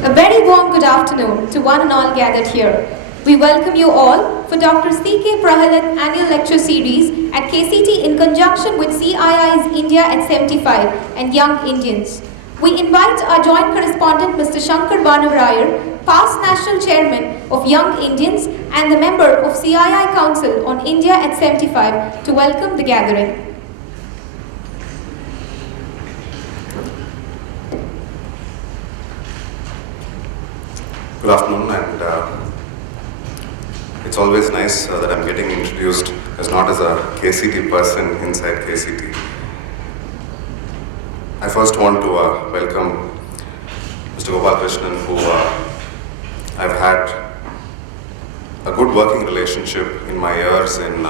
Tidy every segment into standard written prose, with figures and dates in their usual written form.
A very warm good afternoon to one and all gathered here. We welcome you all for Dr. C.K. Prahalad Annual Lecture Series at KCT in conjunction with CII's India at 75 and Young Indians. We invite our joint correspondent Mr. Shankar Banavarayar, past National Chairman of Young Indians and the member of CII Council on India at 75 to welcome the gathering. Good afternoon, and it's always nice that I'm getting introduced as not as a KCT person inside KCT. I first want to welcome Mr. Gopalakrishnan, who I've had a good working relationship in my years in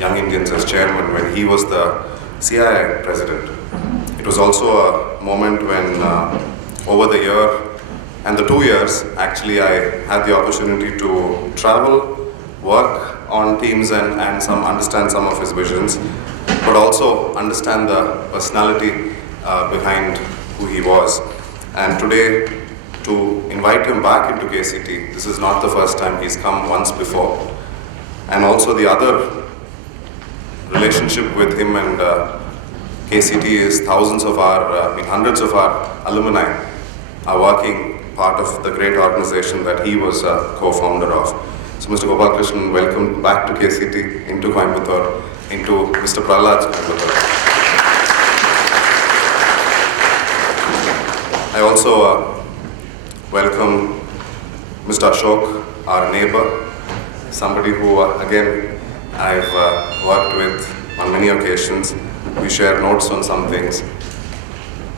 Young Indians as chairman when he was the CII president. It was also a moment when over the year and the 2 years, actually, I had the opportunity to travel, work on teams and understand some of his visions, but also understand the personality behind who he was. And today, to invite him back into KCT, this is not the first time he's come once before. And also the other relationship with him and KCT is hundreds of our alumni are working part of the great organization that he was a co-founder of. So Mr. Gopalakrishnan, welcome back to KCT, into Coimbatore, into Mr. Prahalad's Coimbatore. I also welcome Mr. Ashok, our neighbor, somebody who again I've worked with on many occasions. We share notes on some things.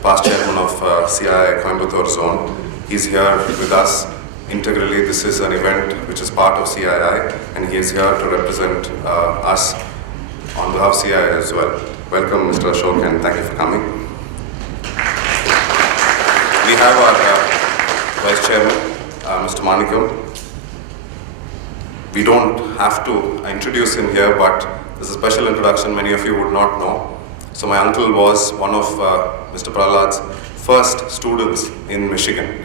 Past chairman of CII Coimbatore zone. He's here with us integrally. This is an event which is part of CII, and he is here to represent us on behalf of CII as well. Welcome, Mr. Ashok, and thank you for coming. We have our Vice Chairman, Mr. Manikam. We don't have to introduce him here, but there's a special introduction many of you would not know. So my uncle was one of Mr. Prahalad's first students in Michigan.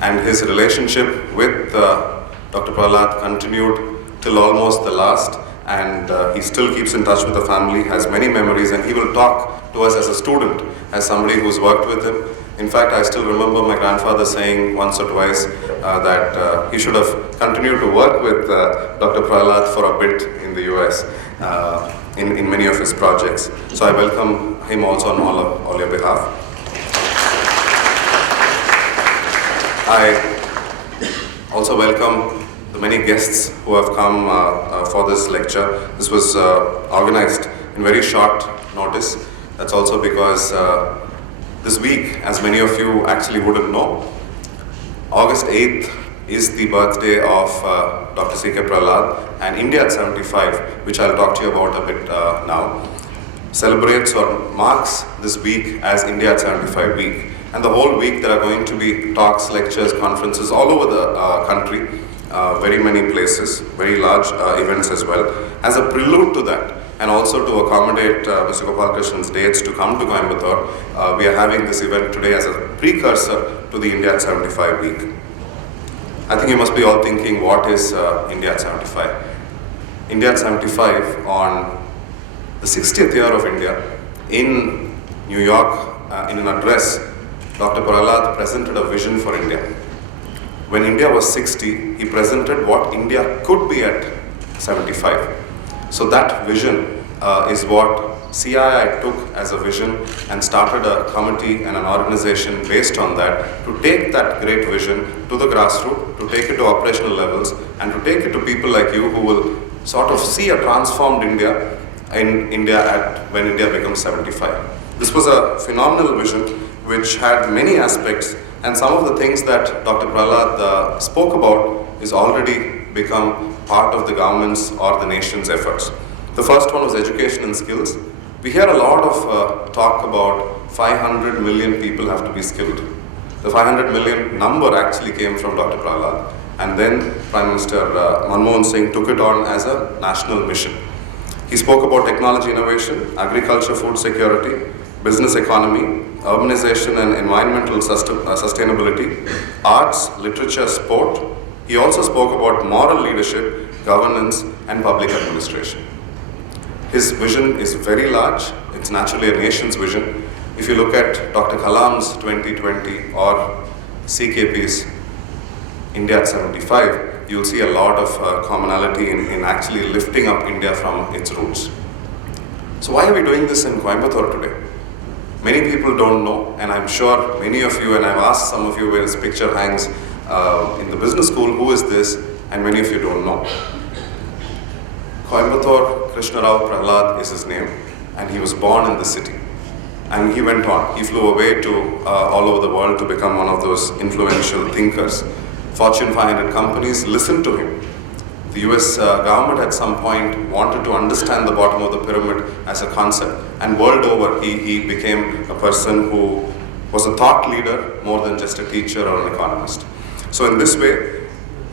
And his relationship with Dr. Prahalad continued till almost the last, and he still keeps in touch with the family, has many memories, and he will talk to us as a student, as somebody who's worked with him. In fact, I still remember my grandfather saying once or twice that he should have continued to work with Dr. Prahalad for a bit in the US in many of his projects. So I welcome him also on all your behalf. I also welcome the many guests who have come for this lecture. This was organized in very short notice. That's also because this week, as many of you actually wouldn't know, August 8th is the birthday of Dr. C.K. Prahalad, and India at 75, which I'll talk to you about a bit now, celebrates or marks this week as India at 75 week. And the whole week there are going to be talks, lectures, conferences all over the country, very many places, very large events as well. As a prelude to that, and also to accommodate Mr. Gopalakrishnan's dates to come to Coimbatore, we are having this event today as a precursor to the India at 75 week. I think you must be all thinking, what is India at 75? India at 75 on the 60th year of India in New York, in an address, Dr. Prahalad presented a vision for India. When India was 60, he presented what India could be at 75. So that vision is what CII took as a vision and started a committee and an organization based on that to take that great vision to the grassroots, to take it to operational levels, and to take it to people like you who will sort of see a transformed India in India when India becomes 75. This was a phenomenal vision which had many aspects, and some of the things that Dr. Prahalad spoke about is already become part of the government's or the nation's efforts. The first one was education and skills. We hear a lot of talk about 500 million people have to be skilled. The 500 million number actually came from Dr. Prahalad, and then Prime Minister Manmohan Singh took it on as a national mission. He spoke about technology innovation, agriculture, food security, business economy, urbanization and environmental sustainability, arts, literature, sport. He also spoke about moral leadership, governance, and public administration. His vision is very large. It's naturally a nation's vision. If you look at Dr. Kalam's 2020 or CKP's India at 75, you'll see a lot of commonality in actually lifting up India from its roots. So why are we doing this in Coimbatore today? Many people don't know, and I'm sure many of you, and I've asked some of you where his picture hangs in the business school, who is this, and many of you don't know. Coimbatore Krishna Rao Prahalad is his name, and he was born in the city. And he went on. He flew away to all over the world to become one of those influential thinkers. Fortune 500 companies listened to him. The US government at some point wanted to understand the bottom of the pyramid as a concept. And world over, he became a person who was a thought leader more than just a teacher or an economist. So in this way,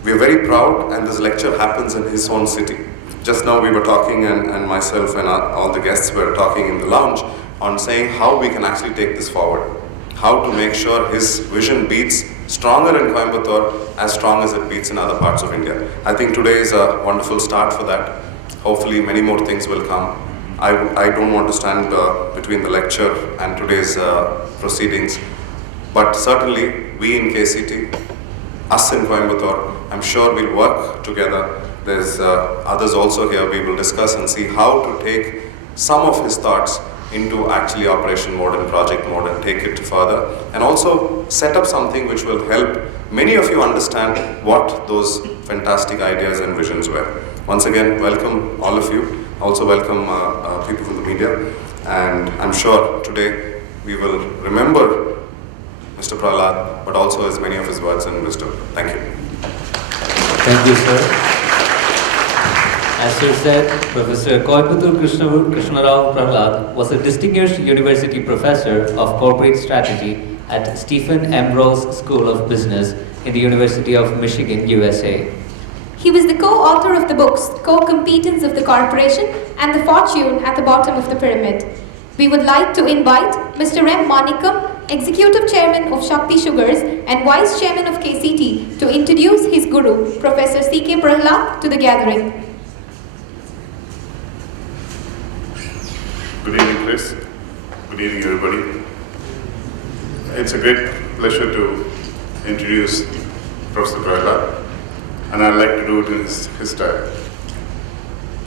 we are very proud, and this lecture happens in his own city. Just now we were talking, and myself and all the guests were talking in the lounge on saying how we can actually take this forward. How to make sure his vision beats stronger in Coimbatore as strong as it beats in other parts of India. I think today is a wonderful start for that. Hopefully many more things will come. I don't want to stand between the lecture and today's proceedings, but certainly we in KCT, us in Coimbatore, I'm sure we'll work together. There's others also here. We will discuss and see how to take some of his thoughts into actually operation mode and project mode and take it further, and also set up something which will help many of you understand what those fantastic ideas and visions were. Once again, welcome all of you. Also welcome people from the media, and I'm sure today we will remember Mr. Prahalad, but also as many of his words and wisdom. Thank you. Thank you, sir. As you said, Professor Coimbatore Krishna Rao Prahalad was a distinguished university professor of corporate strategy at Stephen Ambrose School of Business in the University of Michigan, USA. He was the co-author of the books Co-Competence of the Corporation and The Fortune at the Bottom of the Pyramid. We would like to invite Mr. M. Manikam, Executive Chairman of Shakti Sugars and Vice Chairman of KCT, to introduce his guru, Professor C.K. Prahalad, to the gathering. Good evening, Chris. Good evening, everybody. It's a great pleasure to introduce Professor Prahalad, and I'd like to do it in his style.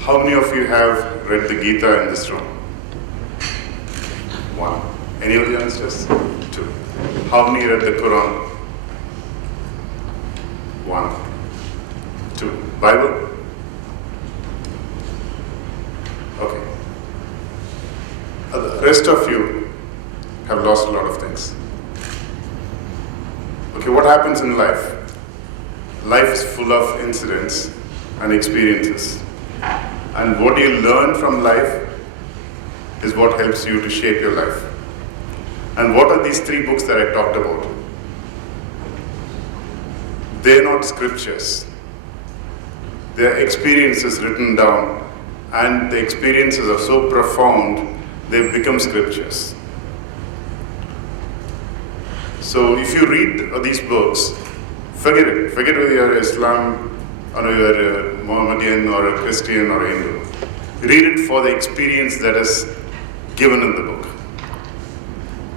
How many of you have read the Gita in this room? One. Any of the youngsters? Two. How many read the Quran? One. Two. Bible? Okay. The rest of you have lost a lot of things. Okay, what happens in life? Life is full of incidents and experiences. And what you learn from life is what helps you to shape your life. And what are these three books that I talked about? They're not scriptures. They're experiences written down, and the experiences are so profound they've become scriptures. So if you read these books, forget it. Forget whether you're Islam, or you're a Mohammedan, or a Christian, or a Hindu. Read it for the experience that is given in the book.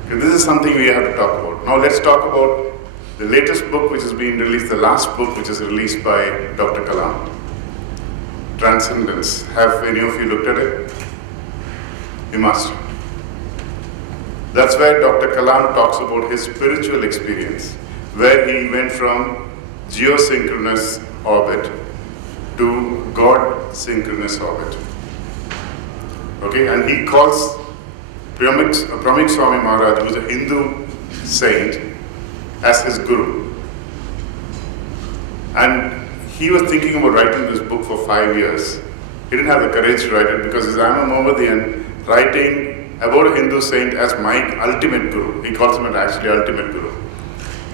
Okay, this is something we have to talk about. Now let's talk about the latest book which has been released, the last book which is released by Dr. Kalam. Transcendence. Have any of you looked at it? You must. That's where Dr. Kalam talks about his spiritual experience, where he went from geosynchronous orbit to God-synchronous orbit. Okay, and he calls Pramik Swami Maharaj, who is a Hindu saint, as his guru. And he was thinking about writing this book for 5 years. He didn't have the courage to write it because I'm a Mohammedan, writing about a Hindu saint as my ultimate guru. He calls him actually ultimate guru.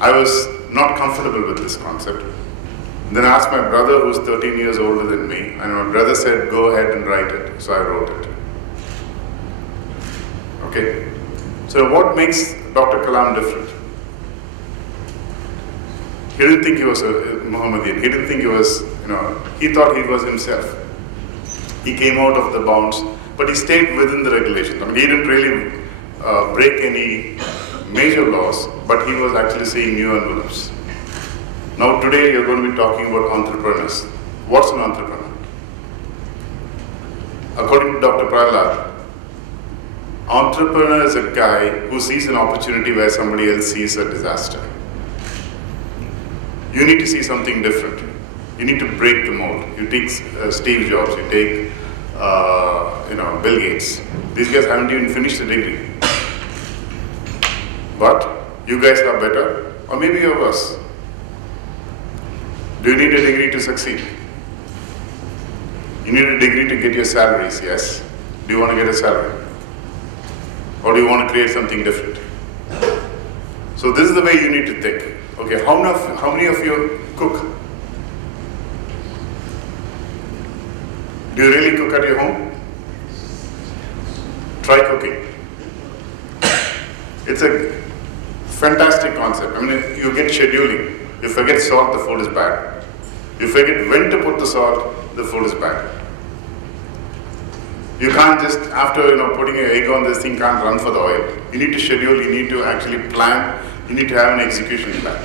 I was not comfortable with this concept. Then I asked my brother, who's 13 years older than me, and my brother said, go ahead and write it. So I wrote it. Okay? So what makes Dr. Kalam different? He didn't think he was a Mohammedan. He didn't think he was, he thought he was himself. He came out of the bounds, but he stayed within the regulations. I mean, he didn't really break any major laws, but he was actually seeing new envelopes. Now today you're going to be talking about entrepreneurs. What's an entrepreneur? According to Dr. Prahlad, entrepreneur is a guy who sees an opportunity where somebody else sees a disaster. You need to see something different. You need to break the mold. You take Steve Jobs, you take Bill Gates. These guys haven't even finished the degree. But you guys are better, or maybe you're worse. Do you need a degree to succeed? You need a degree to get your salaries, yes. Do you want to get a salary? Or do you want to create something different? So this is the way you need to think. Okay, how many of you cook? Do you really cook at your home? Try cooking. It's a fantastic concept. I mean, you get scheduling. You forget salt, the food is bad. You forget when to put the salt, the food is bad. You can't just, after putting an egg on this thing, can't run for the oil. You need to schedule, you need to actually plan, you need to have an execution plan.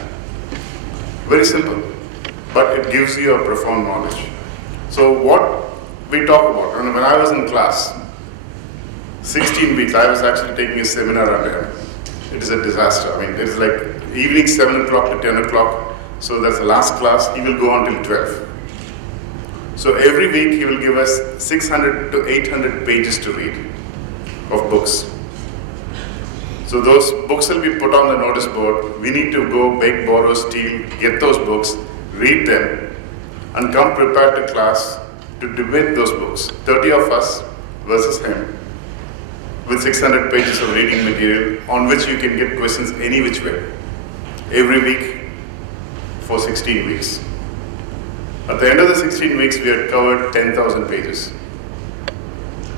Very simple, but it gives you a profound knowledge. So what we talk about, when I was in class, 16 weeks, I was actually taking a seminar under him. It is a disaster. I mean, it's like evening 7 o'clock to 10 o'clock. So that's the last class. He will go until 12. So every week he will give us 600 to 800 pages to read of books. So those books will be put on the notice board. We need to go beg, borrow, steal, get those books, read them, and come prepared to class to debate those books. 30 of us versus him, with 600 pages of reading material on which you can get questions any which way. Every week for 16 weeks. At the end of the 16 weeks, we had covered 10,000 pages.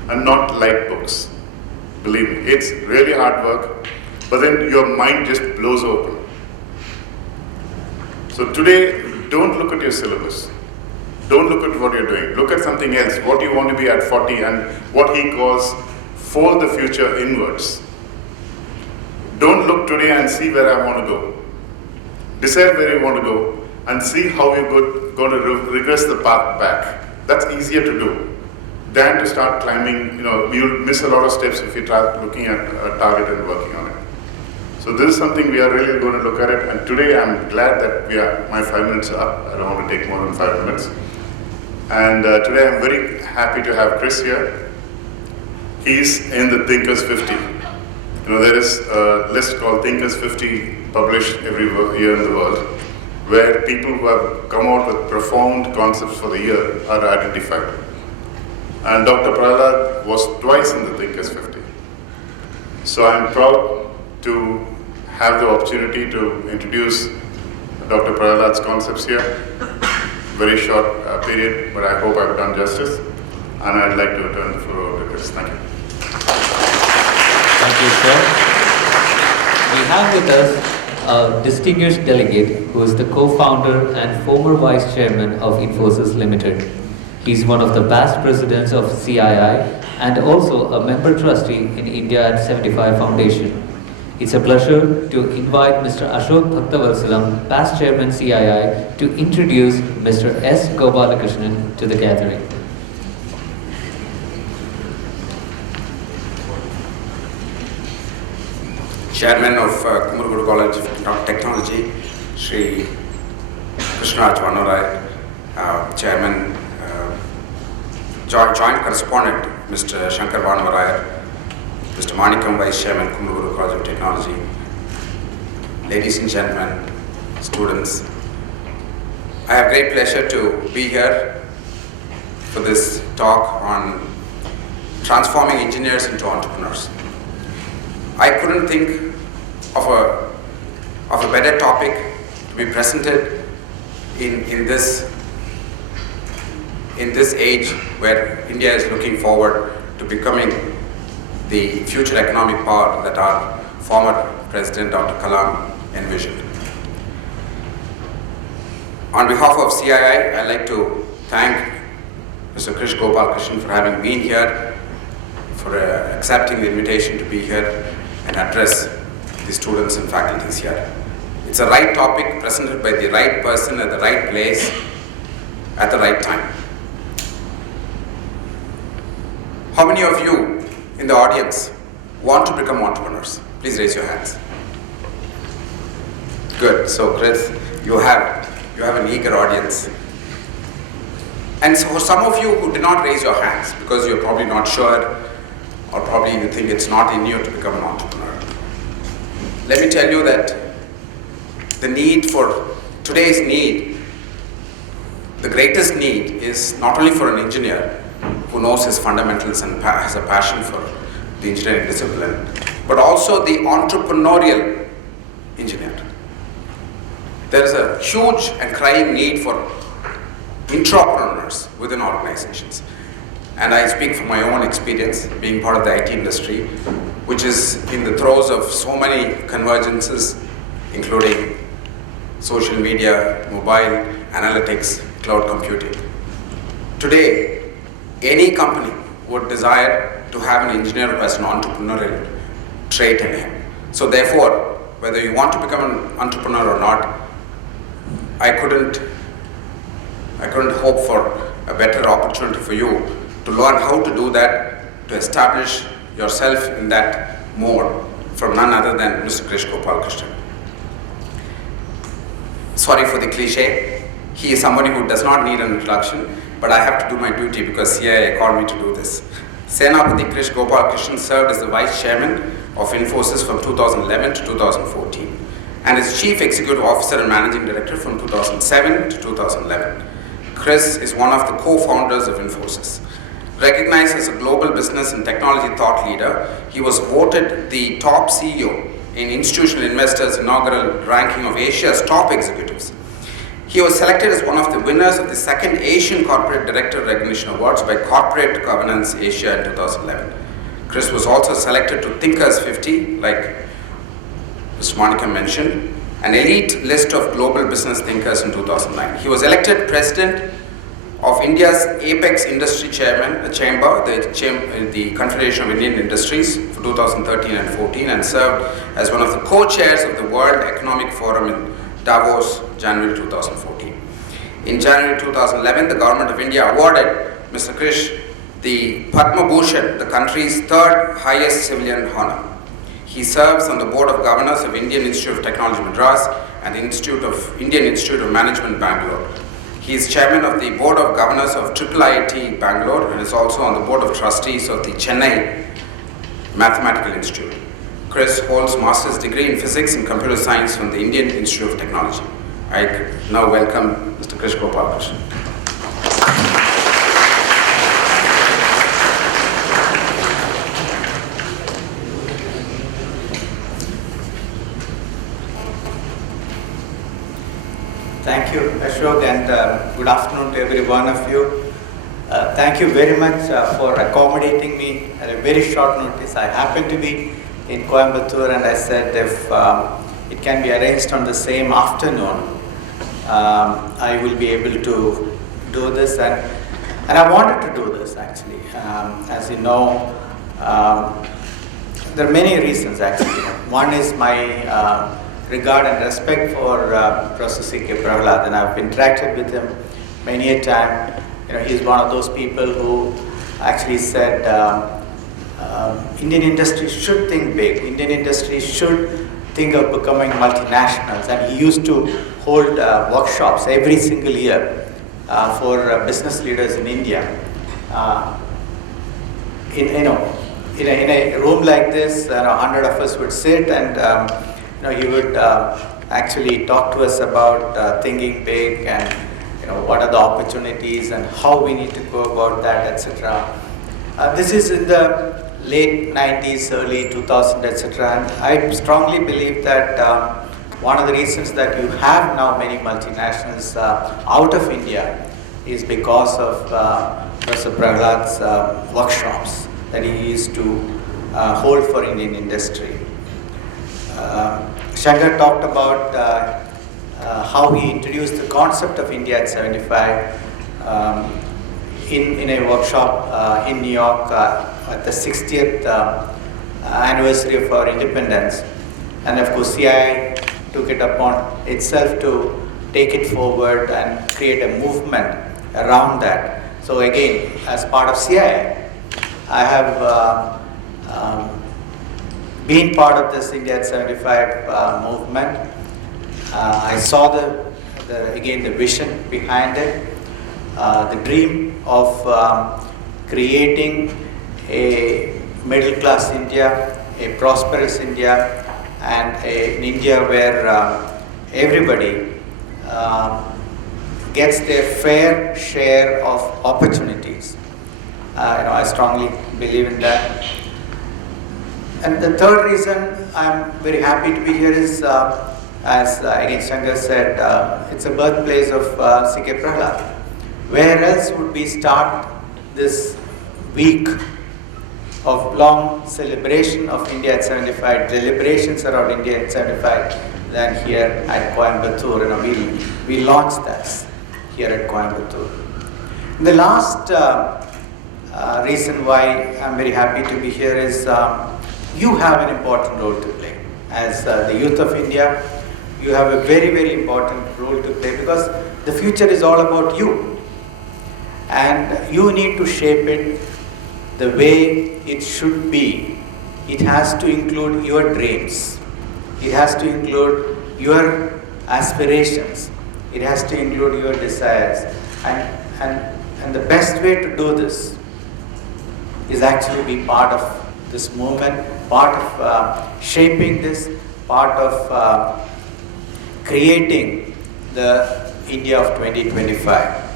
And not light books. Believe me, it's really hard work, but then your mind just blows open. So today, don't look at your syllabus. Don't look at what you're doing. Look at something else, what you want to be at 40 and what he calls fold the future inwards. Don't look today and see where I want to go. Decide where you want to go and see how you're going to regress the path back. That's easier to do than to start climbing. You'll miss a lot of steps if you try looking at a target and working on it. So this is something we are really going to look at it. And today I'm glad that my 5 minutes are up. I don't want to take more than 5 minutes. And today I'm very happy to have Chris here. He's in the Thinkers 50. There is a list called Thinkers 50 published every year in the world, where people who have come out with profound concepts for the year are identified. And Dr. Prahlad was twice in the Thinkers 50. So I'm proud to have the opportunity to introduce Dr. Prahlad's concepts here. Very short period, but I hope I've done justice. And I'd like to return the floor over to Chris. Thank you. Thank you, sir. We have with us a distinguished delegate who is the co-founder and former vice chairman of Infosys Limited. He's one of the past presidents of CII and also a member trustee in India at 75 Foundation. It's a pleasure to invite Mr. Ashok Bhaktavasalam, past chairman CII, to introduce Mr. S. Gopalakrishnan to the gathering. Chairman of Kumaraguru College of Technology, Sri Krishnaraj Vanavarayar, Chairman, Joint Correspondent, Mr. Shankar Vanavarayar, Mr. Manikam, Vice Chairman, Kumaraguru College of Technology, ladies and gentlemen, students, I have great pleasure to be here for this talk on transforming engineers into entrepreneurs. I couldn't think of a better topic to be presented in this age where India is looking forward to becoming the future economic power that our former President Dr. Kalam envisioned. On behalf of CII, I'd like to thank Mr. Krish Gopal Krishnan for having been here, for accepting the invitation to be here and address the students and faculties here. It's a right topic presented by the right person at the right place at the right time. How many of you in the audience want to become entrepreneurs? Please raise your hands. Good. So, Chris, you have an eager audience. And so for some of you who did not raise your hands because you're probably not sure or probably you think it's not in you to become an entrepreneur, let me tell you that the need for today's need, the greatest need is not only for an engineer who knows his fundamentals and has a passion for the engineering discipline, but also the entrepreneurial engineer. There is a huge and crying need for intrapreneurs within organizations. And I speak from my own experience, being part of the IT industry, which is in the throes of so many convergences, including social media, mobile, analytics, cloud computing. Today, any company would desire to have an engineer who has an entrepreneurial trait in him. So therefore, whether you want to become an entrepreneur or not, I couldn't hope for a better opportunity for you to learn how to do that, to establish yourself in that mode from none other than Mr. Krish Gopal Krishnan. Sorry for the cliche. He is somebody who does not need an introduction, but I have to do my duty because CIA called me to do this. Senapati Krish Gopal Krishnan served as the Vice Chairman of Infosys from 2011 to 2014 and as Chief Executive Officer and Managing Director from 2007 to 2011. Chris is one of the co-founders of Infosys. Recognized as a global business and technology thought leader, he was voted the top CEO in Institutional Investor's inaugural ranking of Asia's top executives. He was selected as one of the winners of the second Asian Corporate Director Recognition Awards by Corporate Governance Asia in 2011. Chris was also selected to Thinkers 50, like Mr. Monica mentioned, an elite list of global business thinkers in 2009. He was elected President of India's Apex Industry Chamber, the Confederation of Indian Industries for 2013 and 14, and served as one of the co-chairs of the World Economic Forum in Davos, January 2014. In January 2011, the Government of India awarded Mr. Krish the Padma Bhushan, the country's third highest civilian honor. He serves on the Board of Governors of Indian Institute of Technology Madras and the Indian Institute of Management Bangalore. He is Chairman of the Board of Governors of IIIT Bangalore and is also on the Board of Trustees of the Chennai Mathematical Institute. Chris holds Master's degree in Physics and Computer Science from the Indian Institute of Technology. I now welcome Mr. Krish Gopal Krishnan. Thank you, Ashok, and good afternoon to every one of you. Thank you very much for accommodating me at a very short notice. I happen to be in Coimbatore, and I said if it can be arranged on the same afternoon, I will be able to do this. And I wanted to do this actually. As you know, there are many reasons actually. One is my regard and respect for Professor C.K. Prahalad, and I've interacted with him many a time. You know, he's one of those people who actually said Indian industry should think big. Indian industry should think of becoming multinationals, and he used to hold workshops every single year for business leaders in India. In a room like this, 100 of us would sit, and he would actually talk to us about thinking big and what are the opportunities and how we need to go about that, etc. This is in the late 90s, early 2000s, etc. And I strongly believe that one of the reasons that you have now many multinationals out of India is because of Professor Prahalad's workshops that he used to hold for Indian industry. Shankar talked about how he introduced the concept of India at 75 in a workshop in New York at the 60th anniversary of our independence. And of course, CII took it upon itself to take it forward and create a movement around that. So again, as part of CII, I have been part of this India at 75 movement. I saw the vision behind it, the dream of creating a middle class India, a prosperous India, and an India where everybody gets their fair share of opportunities. I strongly believe in that. And the third reason I'm very happy to be here is, as again Shankar said, it's a birthplace of C.K. Prahalad. Where else would we start this week of long celebration of India at 75, deliberations around India at 75, than here at Coimbatore? We launched this here at Coimbatore. And the last reason why I'm very happy to be here is you have an important role to play. As the youth of India, you have a very, very important role to play, because the future is all about you. And you need to shape it the way it should be. It has to include your dreams. It has to include your aspirations. It has to include your desires. And the best way to do this is actually be part of this movement, part of shaping this, part of creating the India of 2025.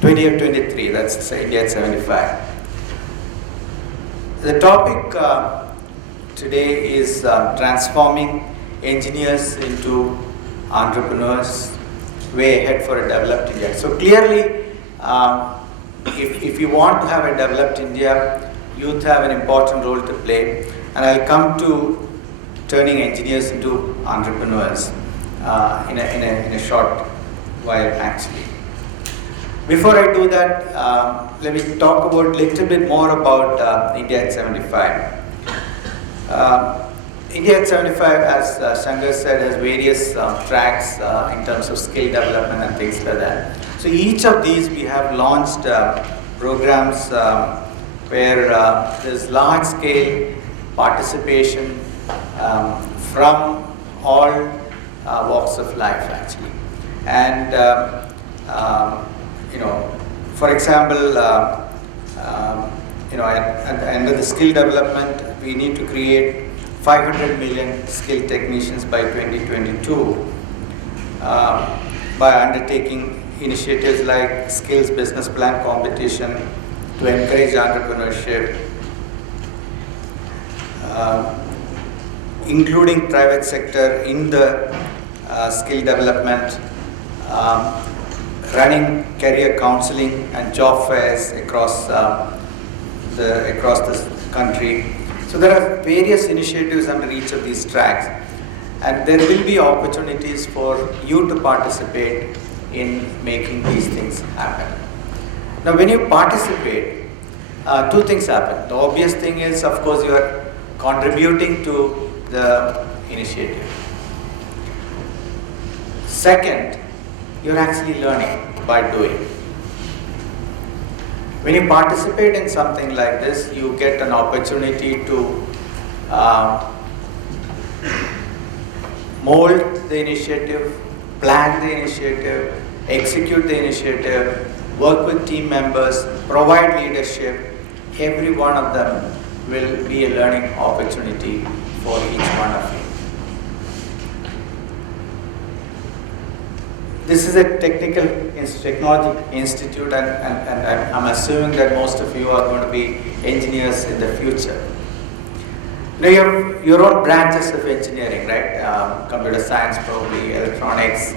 2023, that's India at 75. The topic today is transforming engineers into entrepreneurs, way ahead for a developed India. So clearly, if you want to have a developed India, youth have an important role to play. And I'll come to turning engineers into entrepreneurs in a short while actually. Before I do that, let me talk about a little bit more about India at 75. India at 75, as Shankar said, has various tracks in terms of skill development and things like that. So each of these we have launched programs where there's large scale participation from all walks of life actually. And for example, at the end of the skill development, we need to create 500 million skilled technicians by 2022 by undertaking initiatives like skills business plan competition to encourage entrepreneurship, including private sector in the skill development, running career counseling and job fairs across the country. So there are various initiatives under each of these tracks, and there will be opportunities for you to participate in making these things happen. Now when you participate, two things happen. The obvious thing is, of course, you are contributing to the initiative. Second, you're actually learning by doing. When you participate in something like this, you get an opportunity to mold the initiative, plan the initiative, execute the initiative, work with team members, provide leadership. Every one of them will be a learning opportunity for each one of you. This is a technology institute, and I'm assuming that most of you are going to be engineers in the future. Now you have your own branches of engineering, right? Computer science, probably electronics,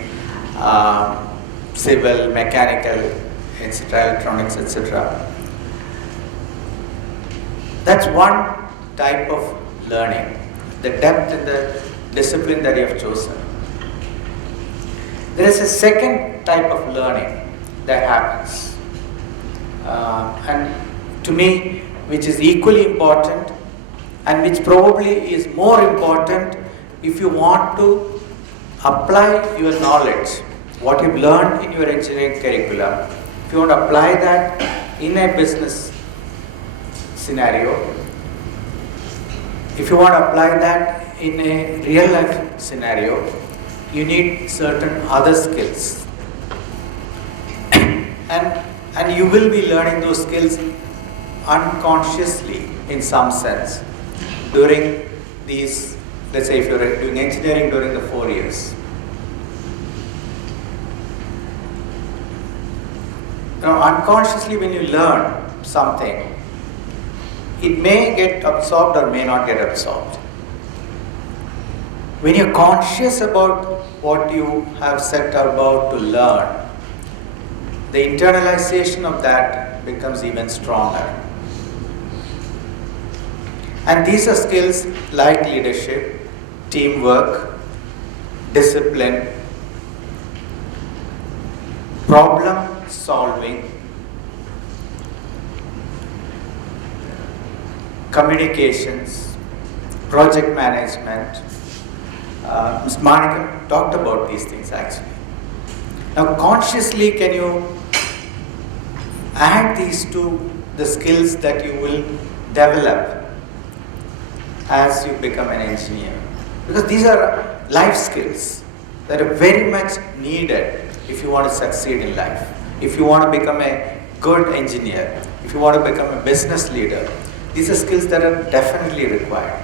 civil, mechanical, etc., electronics, etc. That's one type of learning. the depth in the discipline that you have chosen. There is a second type of learning that happens, and to me, which is equally important and which probably is more important if you want to apply your knowledge, what you've learned in your engineering curriculum, if you want to apply that in a business scenario, if you want to apply that in a real life scenario, you need certain other skills. and you will be learning those skills unconsciously in some sense during these, let's say if you're doing engineering during the 4 years. Now, unconsciously when you learn something, it may get absorbed or may not get absorbed. When you're conscious about what you have set about to learn, the internalization of that becomes even stronger. And these are skills like leadership, teamwork, discipline, problem solving, communications, project management. Ms. Manikam talked about these things actually. Now consciously can you add these to the skills that you will develop as you become an engineer? Because these are life skills that are very much needed if you want to succeed in life. If you want to become a good engineer, if you want to become a business leader, these are skills that are definitely required.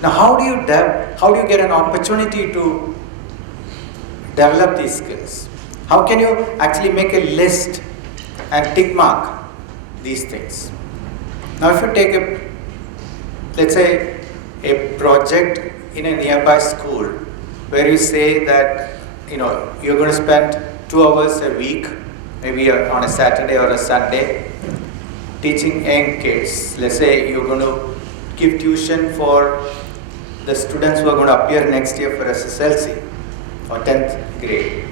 Now, how do you get an opportunity to develop these skills? How can you actually make a list and tick mark these things? Now, if you take let's say, a project in a nearby school where you say that you're going to spend 2 hours a week, maybe on a Saturday or a Sunday, teaching young kids. Let's say you're going to give tuition for the students who are going to appear next year for SSLC or 10th grade.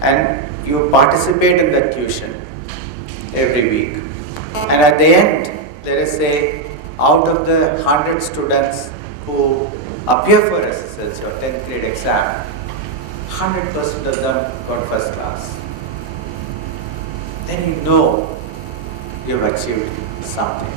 And you participate in that tuition every week. And at the end, let us say, out of the 100 students who appear for SSLC or 10th grade exam, 100% of them got first class. Then you know you've achieved something.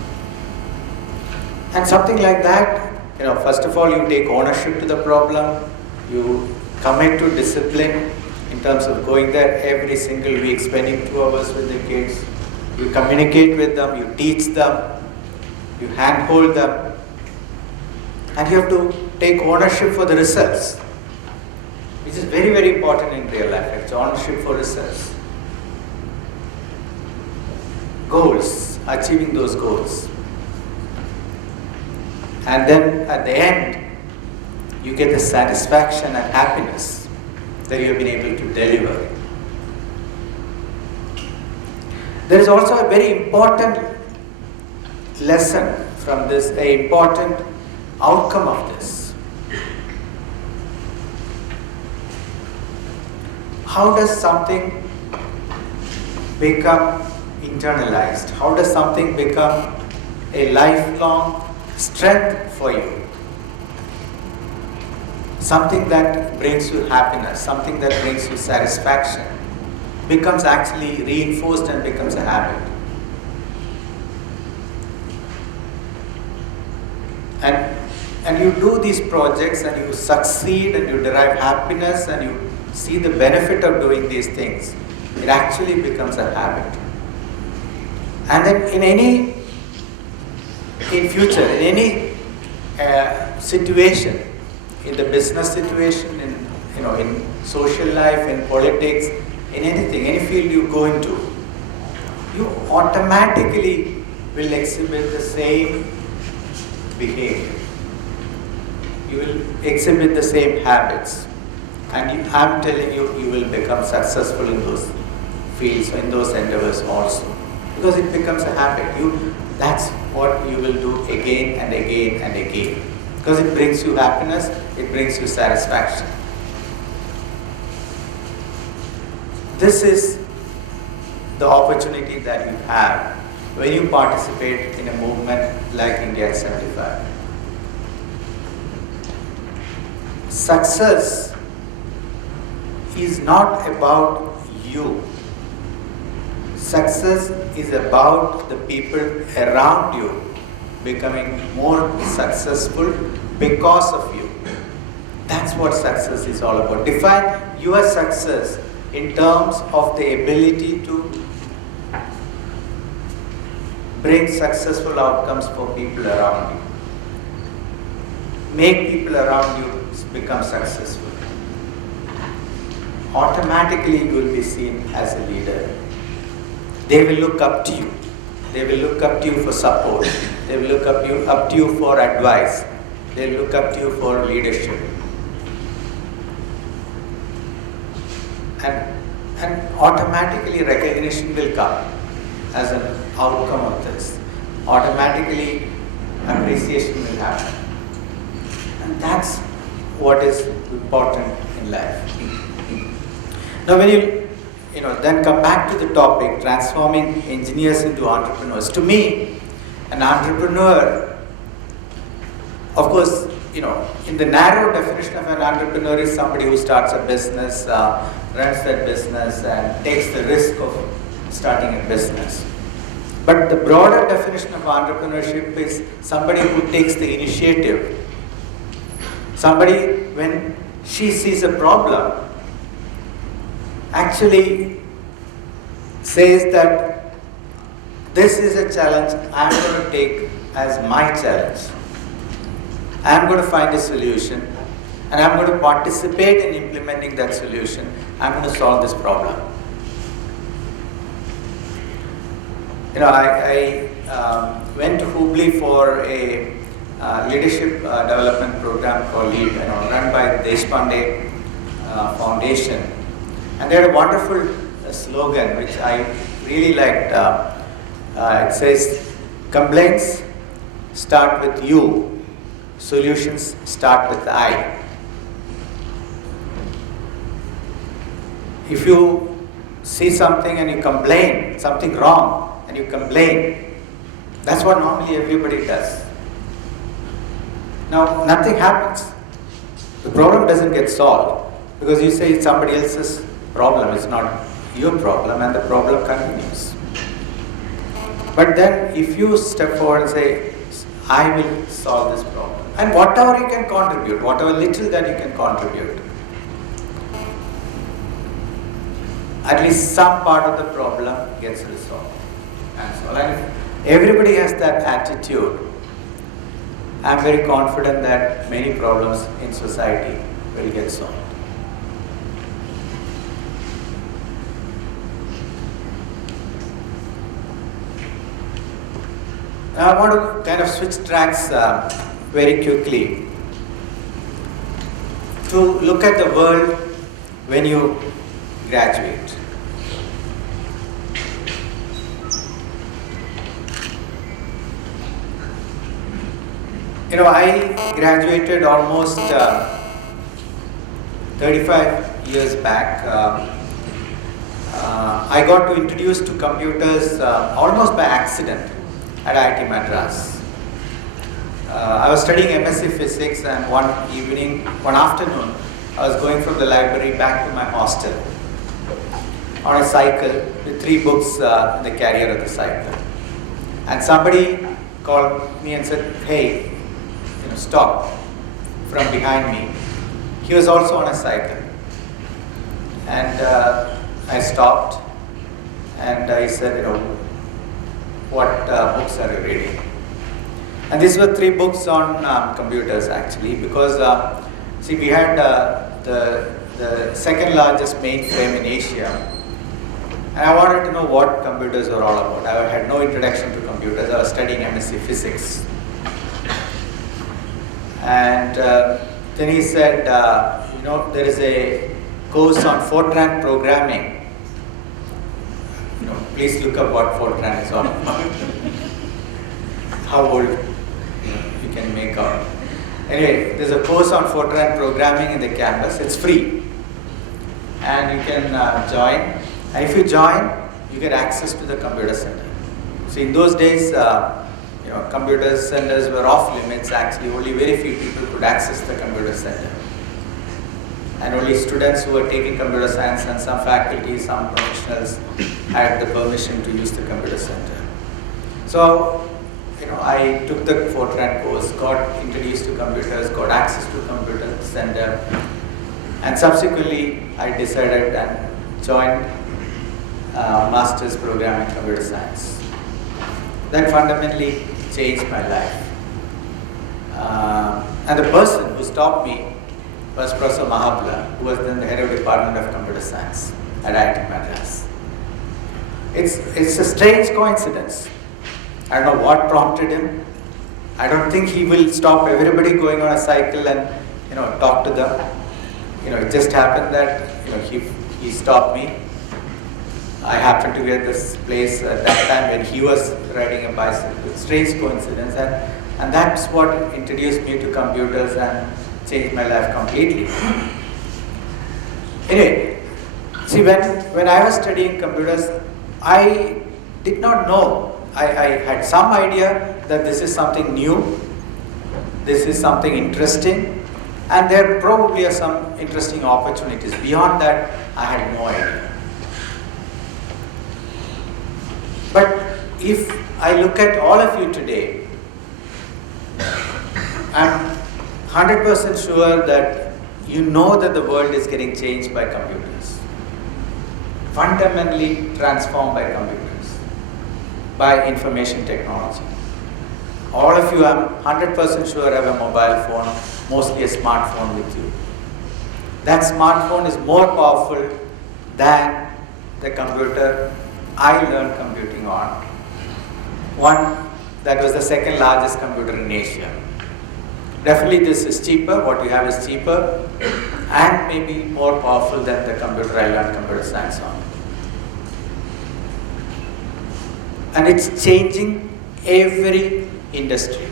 And something like that, first of all, you take ownership to the problem, you commit to discipline in terms of going there every single week, spending 2 hours with the kids, you communicate with them, you teach them, you handhold them, and you have to take ownership for the results, which is very, very important in real life, actually, ownership for results. Goals, achieving those goals. And then at the end, you get the satisfaction and happiness that you have been able to deliver. There is also a very important lesson from this, an important outcome of this. How does something become internalized? How does something become a lifelong strength for you? Something that brings you happiness, something that brings you satisfaction, becomes actually reinforced and becomes a habit. And you do these projects and you succeed and you derive happiness and you see the benefit of doing these things. It actually becomes a habit. And then in future, in any situation, in the business situation, in social life, in politics, in anything, any field you go into, you automatically will exhibit the same behavior. You will exhibit the same habits. And I'm telling you, you will become successful in those fields, in those endeavors also. Because it becomes a habit. That's what you will do again and again and again. Because it brings you happiness, it brings you satisfaction. This is the opportunity that you have when you participate in a movement like India at 75. Success is not about you. Success is about the people around you becoming more successful because of you. That's what success is all about. Define your success in terms of the ability to bring successful outcomes for people around you. Make people around you become successful. Automatically you will be seen as a leader. They will look up to you. They will look up to you for support. They will look up to you for advice. They will look up to you for leadership. And automatically recognition will come as an outcome of this. Automatically appreciation will happen. And that's what is important in life. Now when you then come back to the topic, transforming engineers into entrepreneurs. To me, an entrepreneur, of course, in the narrow definition of an entrepreneur is somebody who starts a business, runs that business and takes the risk of starting a business. But the broader definition of entrepreneurship is somebody who takes the initiative. Somebody, when she sees a problem, actually says that this is a challenge I'm going to take as my challenge. I'm going to find a solution and I'm going to participate in implementing that solution. I'm going to solve this problem. I went to Hubli for a leadership development program called LEAD, run by the Deshpande Foundation. And they had a wonderful slogan which I really liked. It says, complaints start with you, solutions start with I. If you see something and you complain, something wrong, and you complain, that's what normally everybody does. Now, nothing happens. The problem doesn't get solved because you say it's somebody else's problem, it's not your problem, and the problem continues. But then if you step forward and say, I will solve this problem, and whatever you can contribute, whatever little that you can contribute, at least some part of the problem gets resolved. And if everybody has that attitude, I'm very confident that many problems in society will get solved. Now I want to kind of switch tracks very quickly to look at the world when you graduate. I graduated almost 35 years back. I got to introduced to computers almost by accident at IIT Madras. I was studying MSc Physics, and one afternoon, I was going from the library back to my hostel on a cycle with 3 books in the carrier of the cycle. And somebody called me and said, hey, stop, from behind me. He was also on a cycle. And I stopped and I said, what books are you reading? And these were 3 books on computers actually, because we had the second largest mainframe in Asia. And I wanted to know what computers were all about. I had no introduction to computers. I was studying MSc Physics. And then he said, there is a course on Fortran programming. Please look up what Fortran is all about. how old you can make out. Anyway, there's a course on Fortran programming in the campus. It's free, and you can join. And if you join, you get access to the computer center. So in those days, computer centers were off limits. Actually, only very few people could access the computer center, and only students who were taking computer science and some faculty, some professionals had the permission to use the computer center. So, I took the Fortran course, got introduced to computers, got access to computer center, and subsequently I decided and joined master's program in computer science. That fundamentally changed my life. And the person who stopped me was Professor Mahabla, who was then the head of the Department of Computer Science at IIT Madras. It's a strange coincidence. I don't know what prompted him. I don't think he will stop everybody going on a cycle and talk to them. It just happened that he stopped me. I happened to be at this place at that time when he was riding a bicycle. Strange coincidence, and that's what introduced me to computers and changed my life completely. Anyway, see, when I was studying computers, I did not know. I had some idea that this is something new, this is something interesting, and there probably are some interesting opportunities. Beyond that, I had no idea. But if I look at all of you today, I'm 100% sure that you know that the world is getting changed by computers, fundamentally transformed by computers, by information technology. All of you, I'm 100% sure, have a mobile phone, mostly a smartphone with you. That smartphone is more powerful than the computer I learned computing on. One that was the second largest computer in Asia. Definitely this is cheaper, what you have is cheaper, and maybe more powerful than the computer I learned computer science on. And it's changing every industry.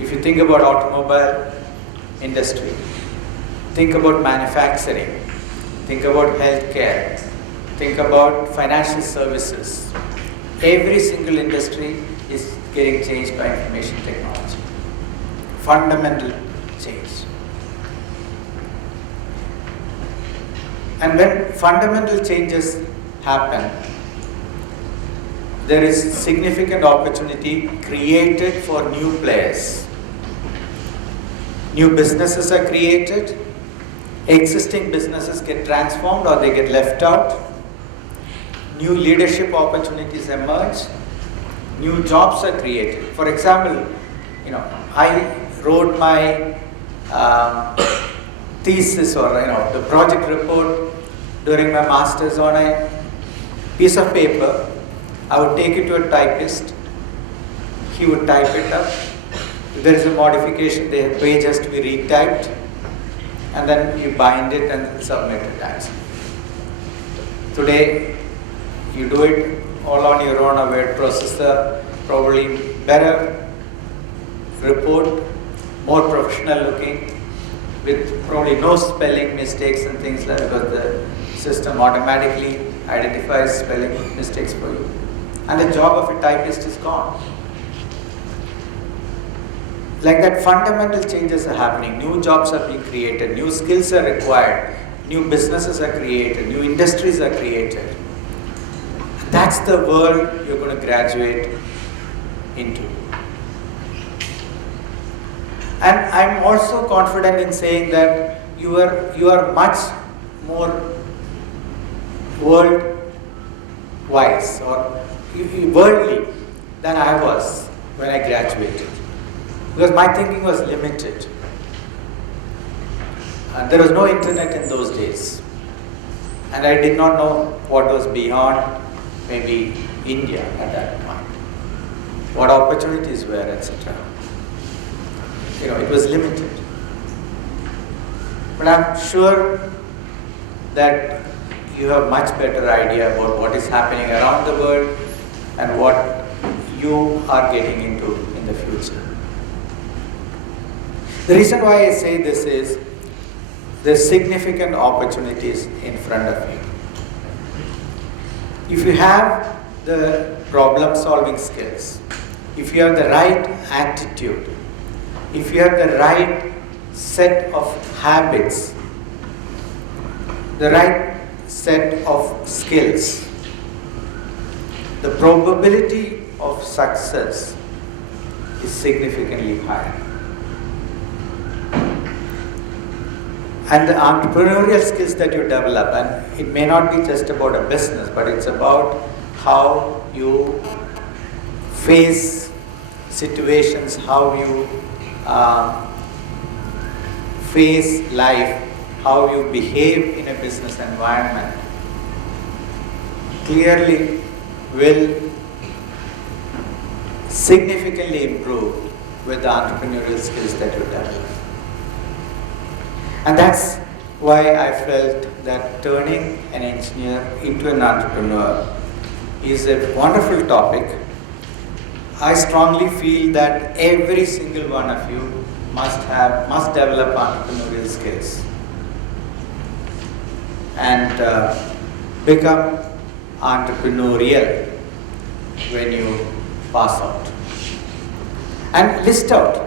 If you think about automobile industry, think about manufacturing, think about healthcare, think about financial services. Every single industry is getting changed by information technology. Fundamental change. And when fundamental changes happen, there is significant opportunity created for new players. New businesses are created, existing businesses get transformed or they get left out, new leadership opportunities emerge, new jobs are created. For example, I wrote my thesis or the project report during my master's on a piece of paper. I would take it to a typist, he would type it up. If there is a modification, the page has to be retyped, and then you bind it and submit it actually. Today, you do it all on your own, a word processor, probably better report, more professional looking, with probably no spelling mistakes and things like that, because the system automatically identifies spelling mistakes for you. And the job of a typist is gone. Like that, fundamental changes are happening. New jobs are being created, new skills are required, new businesses are created, new industries are created. That's the world you're going to graduate into. And I'm also confident in saying that you are much more world-wise or worldly than I was when I graduated. Because my thinking was limited. And there was no internet in those days. And I did not know what was beyond maybe India at that point. What opportunities were, etc. It was limited. But I'm sure that you have much better idea about what is happening around the world and what you are getting into in the future. The reason why I say this is there's significant opportunities in front of you. If you have the problem-solving skills, if you have the right attitude, if you have the right set of habits, the right set of skills, the probability of success is significantly higher. And the entrepreneurial skills that you develop, and it may not be just about a business, but it's about how you face situations, how you face life, how you behave in a business environment, clearly will significantly improve with the entrepreneurial skills that you develop. And that's why I felt that turning an engineer into an entrepreneur is a wonderful topic. I strongly feel that every single one of you must develop entrepreneurial skills and become entrepreneurial when you pass out. And list out.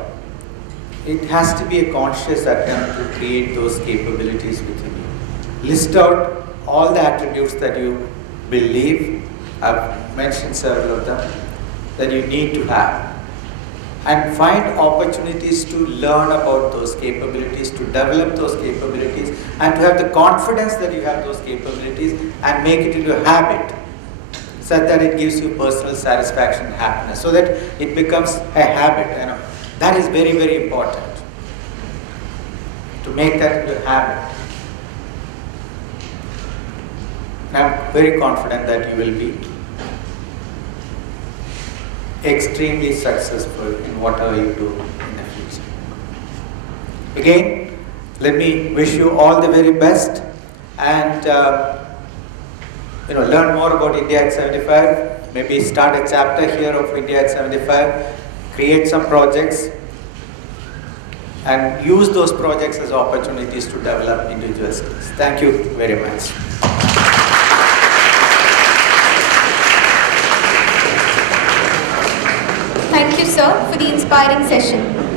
It has to be a conscious attempt to create those capabilities within you. List out all the attributes that you believe, I've mentioned several of them, that you need to have. And find opportunities to learn about those capabilities, to develop those capabilities, and to have the confidence that you have those capabilities and make it into a habit, so that it gives you personal satisfaction and happiness, so that it becomes a habit. That is very, very important, to make that into a habit. And I'm very confident that you will be extremely successful in whatever you do in the future. Again, let me wish you all the very best, and learn more about India at 75. Maybe start a chapter here of India at 75. Create some projects and use those projects as opportunities to develop individual skills. Thank you very much. Thank you, sir, for the inspiring session.